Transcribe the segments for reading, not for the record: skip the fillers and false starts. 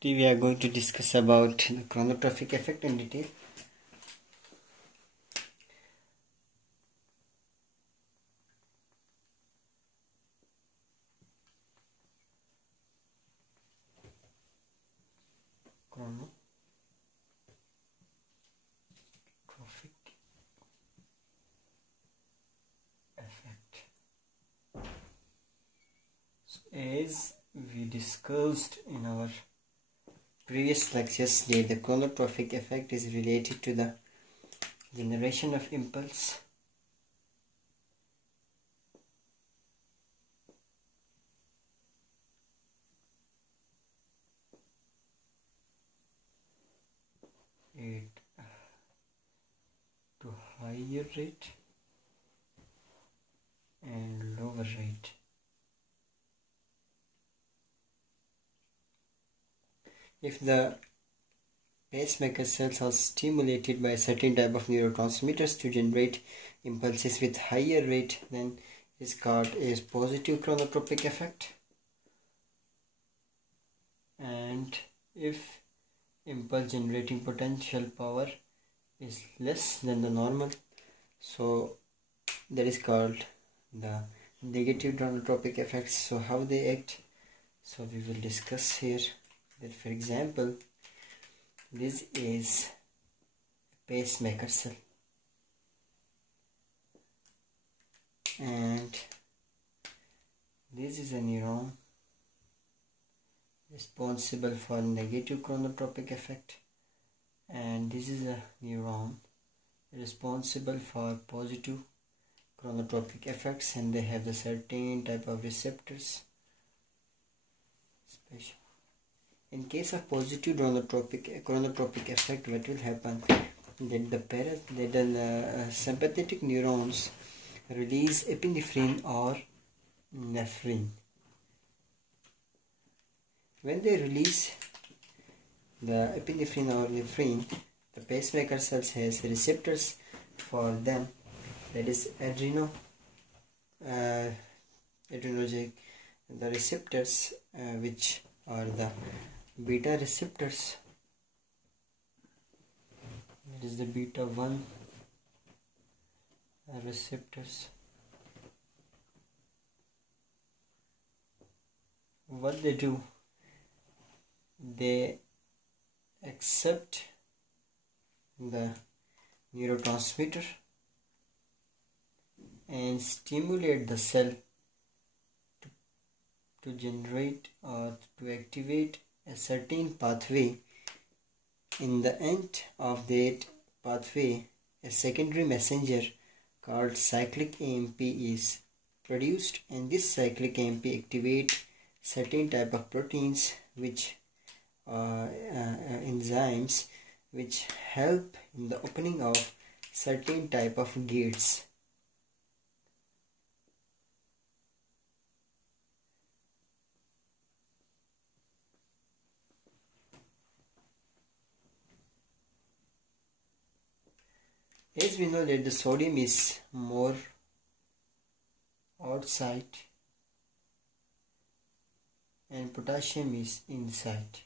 Today we are going to discuss about the chronotropic effect in detail. Chronotropic effect. So as we discussed in our previous lectures, the chronotropic effect is related to the generation of impulse to higher rate and lower rate. If the pacemaker cells are stimulated by a certain type of neurotransmitters to generate impulses with higher rate, then is called a positive chronotropic effect. And if impulse generating potential power is less than the normal, so that is called the negative chronotropic effects. So how they act, so we will discuss here. That for example, this is a pacemaker cell and this is a neuron responsible for negative chronotropic effect, and this is a neuron responsible for positive chronotropic effects, and they have a certain type of receptors. Special. In case of positive chronotropic effect, what will happen? That the sympathetic neurons release epinephrine or nephrine. When they release the epinephrine or nephrine, the pacemaker cells has receptors for them. That is adrenergic. The receptors which are the beta receptors. That is the beta 1 receptors. What they do? They accept the neurotransmitter and stimulate the cell to generate or to activate a certain pathway. In the end of that pathway, a secondary messenger called cyclic AMP is produced, and this cyclic AMP activates certain type of proteins which are enzymes which help in the opening of certain type of gates. As we know that the sodium is more outside and potassium is inside.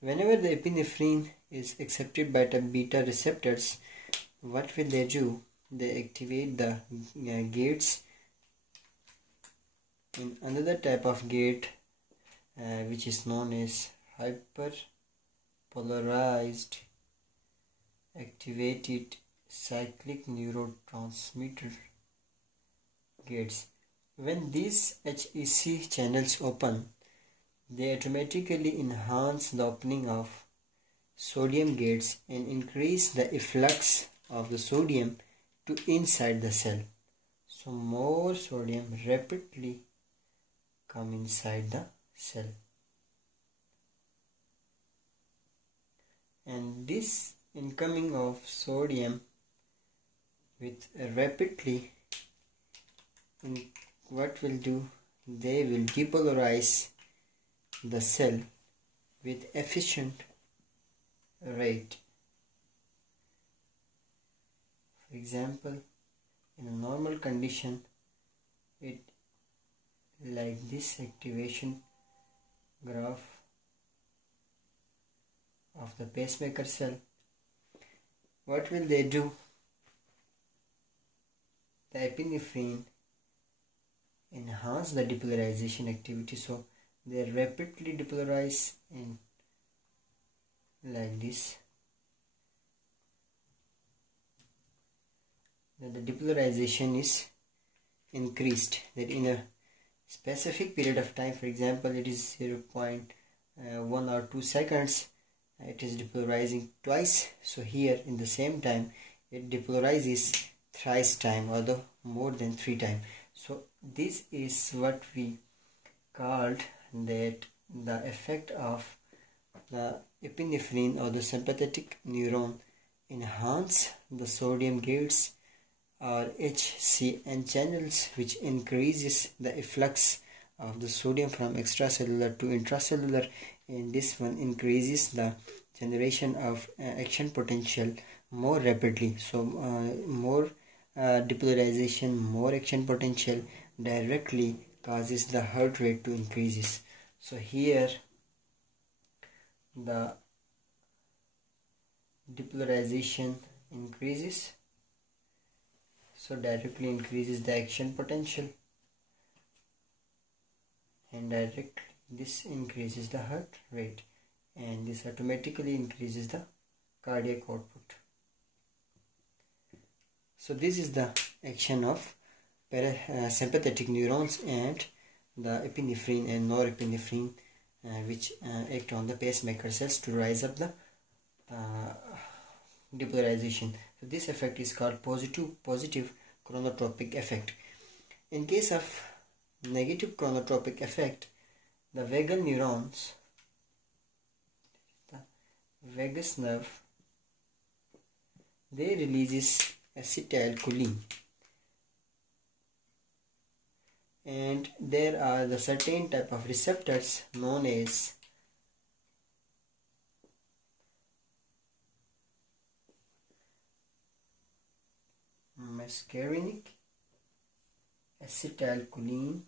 Whenever the epinephrine is accepted by the beta receptors, what will they do? They activate the gates in another type of gate which is known as hyperpolarized activated cyclic neurotransmitter gates. When these HEC channels open, they automatically enhance the opening of sodium gates and increase the efflux of the sodium to inside the cell. So more sodium rapidly come inside the cell. And this incoming of sodium with rapidly, what will do? They will depolarize the cell with efficient rate. For example, in a normal condition, it like this activation graph of the pacemaker cell. What will they do? The epinephrine enhance the depolarization activity, so they rapidly depolarize in like this. Then the depolarization is increased, that in a specific period of time, for example it is 0.1 or 2 seconds, it is depolarizing twice. So here in the same time it depolarizes thrice time, or the more than 3 times. So this is what we called that the effect of the epinephrine or the sympathetic neuron enhance the sodium gates or HCN channels, which increases the efflux of the sodium from extracellular to intracellular, and this one increases the generation of action potential more rapidly. So more depolarization, more action potential directly causes the heart rate to increases. So here the depolarization increases, so directly increases the action potential, and directly this increases the heart rate, and this automatically increases the cardiac output. So this is the action of sympathetic neurons and the epinephrine and norepinephrine, which act on the pacemaker cells to rise up the depolarization. So this effect is called positive chronotropic effect. In case of negative chronotropic effect, the vagal neurons, the vagus nerve, they releases acetylcholine, and there are the certain type of receptors known as muscarinic acetylcholine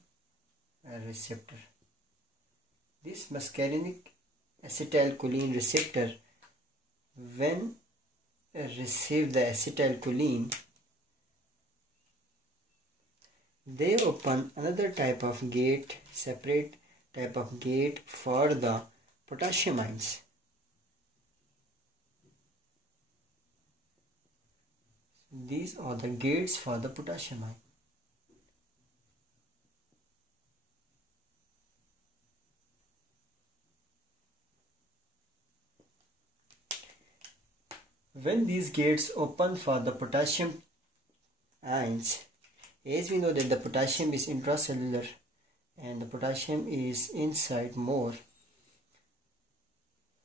receptor. This muscarinic acetylcholine receptor, when receive the acetylcholine, they open another type of gate, separate type of gate for the potassium ions. These are the gates for the potassium ion. When these gates open for the potassium ions, as we know that the potassium is intracellular and the potassium is inside more.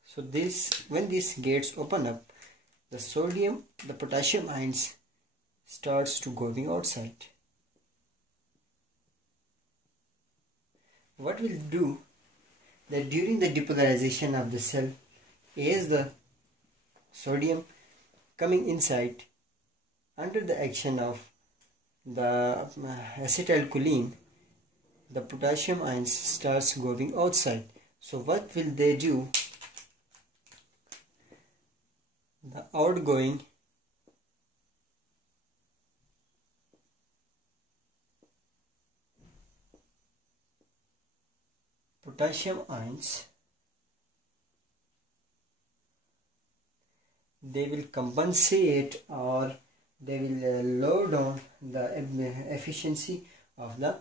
So when these gates open up, the potassium ions starts to going outside. What will do that during the depolarization of the cell, as the sodium coming inside under the action of the acetylcholine, the potassium ions starts going outside. So what will they do? The outgoing potassium ions, they will compensate, or they will lower down the efficiency of the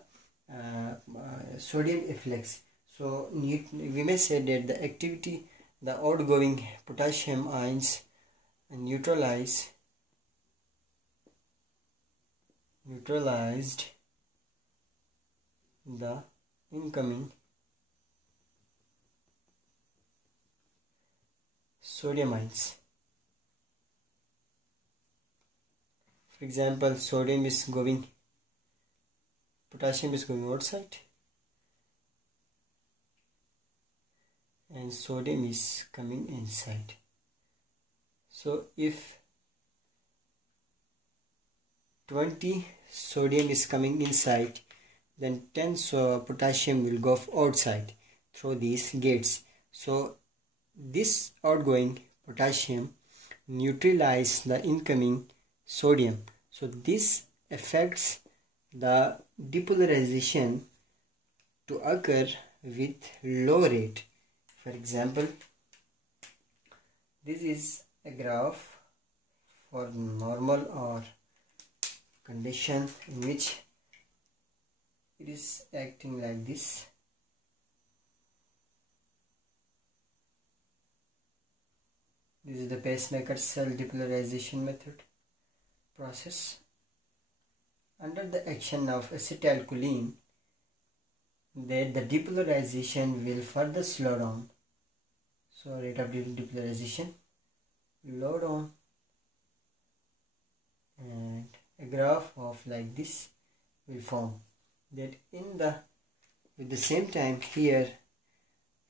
sodium efflux. So we may say that the activity, the outgoing potassium ions neutralized the incoming sodium ions. For example, potassium is going outside and sodium is coming inside. So if 20 sodium is coming inside, then 10 potassium will go outside through these gates. So this outgoing potassium neutralize the incoming sodium. So this affects the depolarization to occur with low rate. For example, this is a graph for normal or condition in which it is acting like this. This is the pacemaker cell depolarization method process. Under the action of acetylcholine, the depolarization will further slow down. So rate of depolarization low down, and a graph of like this will form. That with the same time here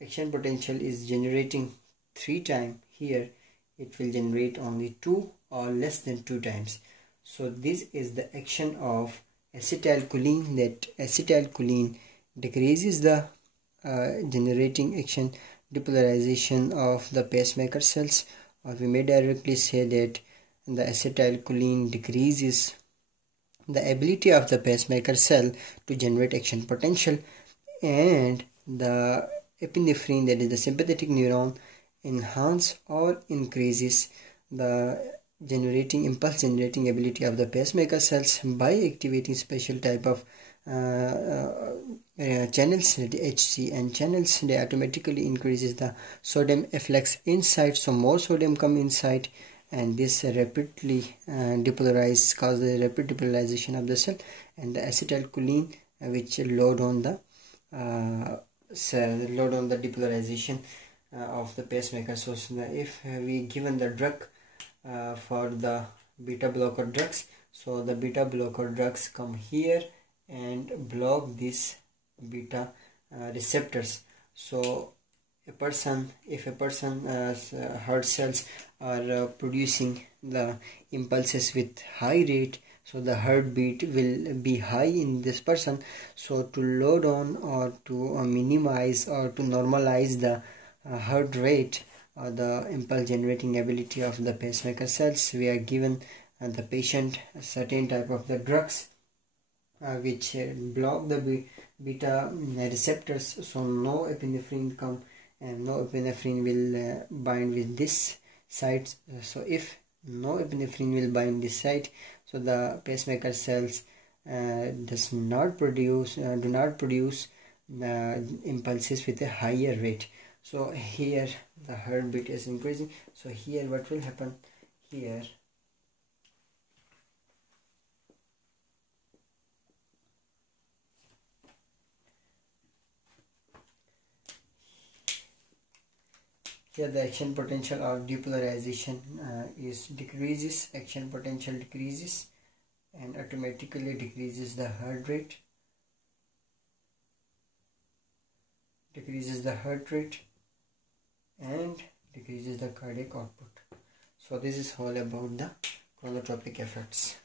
action potential is generating 3 times, here it will generate only 2 or less than 2 times. So this is the action of acetylcholine, that acetylcholine decreases the generating action depolarization of the pacemaker cells, or we may directly say that the acetylcholine decreases the ability of the pacemaker cell to generate action potential, and the epinephrine, that is the sympathetic neuron, enhance or increases the impulse generating ability of the pacemaker cells by activating special type of channels, the HCN channels. They automatically increases the sodium efflux inside, so more sodium come inside, and this rapidly cause the rapid depolarization of the cell, and the acetylcholine which load on the depolarization of the pacemaker. So if we given the drug for the beta blocker drugs, so the beta blocker drugs come here and block these beta receptors. So if a person's heart cells are producing the impulses with high rate, so the heartbeat will be high in this person. So to load on or to minimize or to normalize the heart rate or the impulse generating ability of the pacemaker cells, we are given the patient a certain type of the drugs which block the beta receptors, so no epinephrine come and no epinephrine will bind with this site. So if no epinephrine will bind this site, so the pacemaker cells do not produce impulses with a higher rate. So here the heartbeat is increasing. So here what will happen, here the action potential of depolarization is decreases, action potential decreases, and automatically decreases the heart rate, and decreases the cardiac output. So this is all about the chronotropic effects.